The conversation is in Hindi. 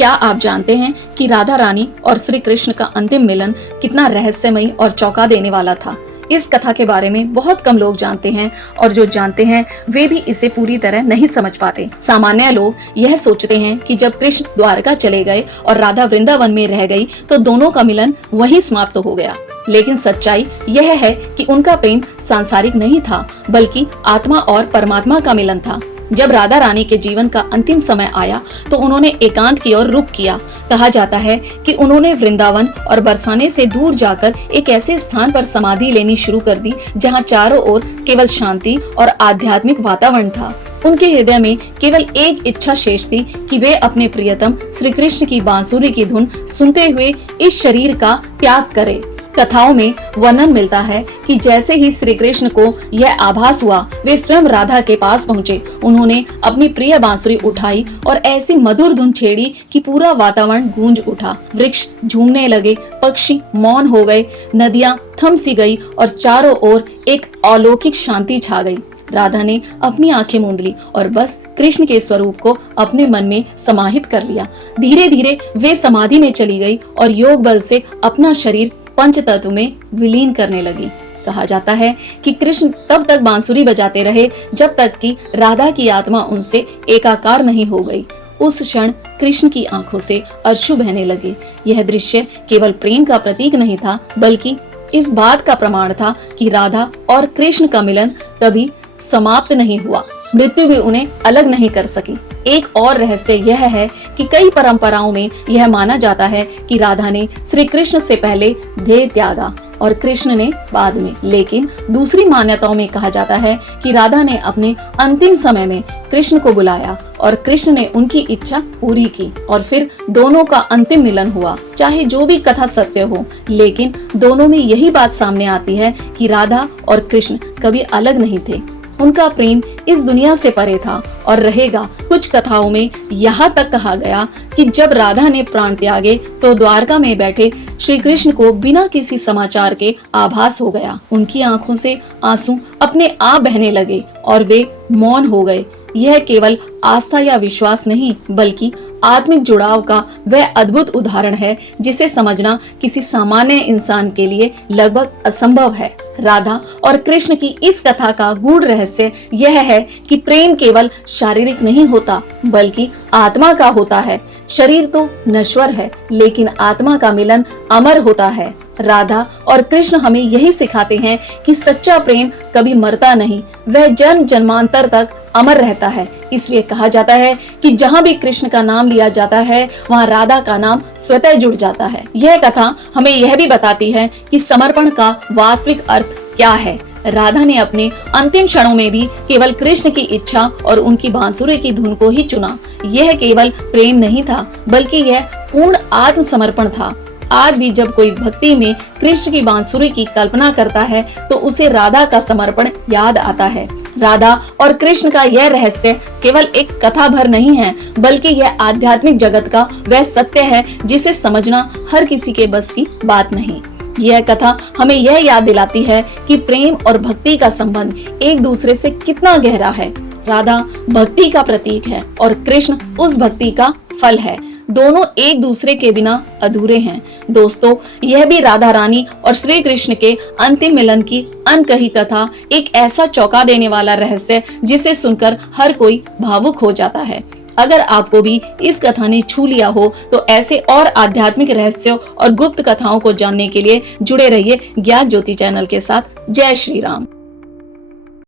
क्या आप जानते हैं कि राधा रानी और श्री कृष्ण का अंतिम मिलन कितना रहस्यमयी और चौंका देने वाला था। इस कथा के बारे में बहुत कम लोग जानते हैं और जो जानते हैं वे भी इसे पूरी तरह नहीं समझ पाते। सामान्य लोग यह सोचते हैं कि जब कृष्ण द्वारका चले गए और राधा वृंदावन में रह गई तो दोनों का मिलन वहीं समाप्त हो गया। लेकिन सच्चाई यह है कि उनका प्रेम सांसारिक नहीं था, बल्कि आत्मा और परमात्मा का मिलन था। जब राधा रानी के जीवन का अंतिम समय आया तो उन्होंने एकांत की ओर रुख किया। कहा जाता है कि उन्होंने वृंदावन और बरसाने से दूर जाकर एक ऐसे स्थान पर समाधि लेनी शुरू कर दी जहां चारों ओर केवल शांति और आध्यात्मिक वातावरण था। उनके हृदय में केवल एक इच्छा शेष थी कि वे अपने प्रियतम श्री कृष्ण की बांसुरी की धुन सुनते हुए इस शरीर का त्याग करें। कथाओं में वर्णन मिलता है कि जैसे ही श्री कृष्ण को यह आभास हुआ, वे स्वयं राधा के पास पहुँचे। उन्होंने अपनी प्रिय बांसुरी उठाई और ऐसी मधुर धुन छेड़ी कि पूरा वातावरण गूंज उठा। वृक्ष झूमने लगे, पक्षी मौन हो गए, नदियां थम सी गई और चारों ओर एक अलौकिक शांति छा गई। राधा ने अपनी आंखें मूंद ली और बस कृष्ण के स्वरूप को अपने मन में समाहित कर लिया। धीरे धीरे वे समाधि में चली गई और योग बल से अपना शरीर पंच तत्व में विलीन करने लगी। कहा जाता है कि कृष्ण तब तक बांसुरी बजाते रहे जब तक कि राधा की आत्मा उनसे एकाकार नहीं हो गई। उस क्षण कृष्ण की आंखों से अश्रु बहने लगे। यह दृश्य केवल प्रेम का प्रतीक नहीं था, बल्कि इस बात का प्रमाण था कि राधा और कृष्ण का मिलन कभी समाप्त नहीं हुआ। मृत्यु भी उन्हें अलग नहीं कर सकी। एक और रहस्य यह है कि कई परंपराओं में यह माना जाता है कि राधा ने श्री कृष्ण से पहले देह त्यागा और कृष्ण ने बाद में। लेकिन दूसरी मान्यताओं में कहा जाता है कि राधा ने अपने अंतिम समय में कृष्ण को बुलाया और कृष्ण ने उनकी इच्छा पूरी की और फिर दोनों का अंतिम मिलन हुआ। चाहे जो भी कथा सत्य हो, लेकिन दोनों में यही बात सामने आती है कि राधा और कृष्ण कभी अलग नहीं थे। उनका प्रेम इस दुनिया से परे था और रहेगा। कुछ कथाओं में यहाँ तक कहा गया कि जब राधा ने प्राण त्यागे तो द्वारका में बैठे श्री कृष्ण को बिना किसी समाचार के आभास हो गया। उनकी आंखों से आंसू अपने आप बहने लगे और वे मौन हो गए। यह केवल आस्था या विश्वास नहीं, बल्कि आत्मिक जुड़ाव का वह अद्भुत उदाहरण है जिसे समझना किसी सामान्य इंसान के लिए लगभग असंभव है। राधा और कृष्ण की इस कथा का गूढ़ रहस्य यह है कि प्रेम केवल शारीरिक नहीं होता, बल्कि आत्मा का होता है। शरीर तो नश्वर है, लेकिन आत्मा का मिलन अमर होता है। राधा और कृष्ण हमें यही सिखाते हैं कि सच्चा प्रेम कभी मरता नहीं, वह जन्म जन्मांतर तक अमर रहता है। इसलिए कहा जाता है कि जहाँ भी कृष्ण का नाम लिया जाता है, वहाँ राधा का नाम स्वतः जुड़ जाता है। यह कथा हमें यह भी बताती है कि समर्पण का वास्तविक अर्थ क्या है। राधा ने अपने अंतिम क्षणों में भी केवल कृष्ण की इच्छा और उनकी बांसुरी की धुन को ही चुना। यह केवल प्रेम नहीं था, बल्कि यह पूर्ण आत्मसमर्पण था। आज भी जब कोई भक्ति में कृष्ण की बांसुरी की कल्पना करता है तो उसे राधा का समर्पण याद आता है। राधा और कृष्ण का यह रहस्य केवल एक कथा भर नहीं है, बल्कि यह आध्यात्मिक जगत का वह सत्य है जिसे समझना हर किसी के बस की बात नहीं। यह कथा हमें यह याद दिलाती है कि प्रेम और भक्ति का संबंध एक दूसरे से कितना गहरा है। राधा भक्ति का प्रतीक है और कृष्ण उस भक्ति का फल है। दोनों एक दूसरे के बिना अधूरे हैं। दोस्तों, यह भी राधा रानी और श्री कृष्ण के अंतिम मिलन की अनकही कथा, एक ऐसा चौंका देने वाला रहस्य जिसे सुनकर हर कोई भावुक हो जाता है। अगर आपको भी इस कथा ने छू लिया हो तो ऐसे और आध्यात्मिक रहस्यों और गुप्त कथाओं को जानने के लिए जुड़े रहिए ज्ञात ज्योति चैनल के साथ। जय श्री राम।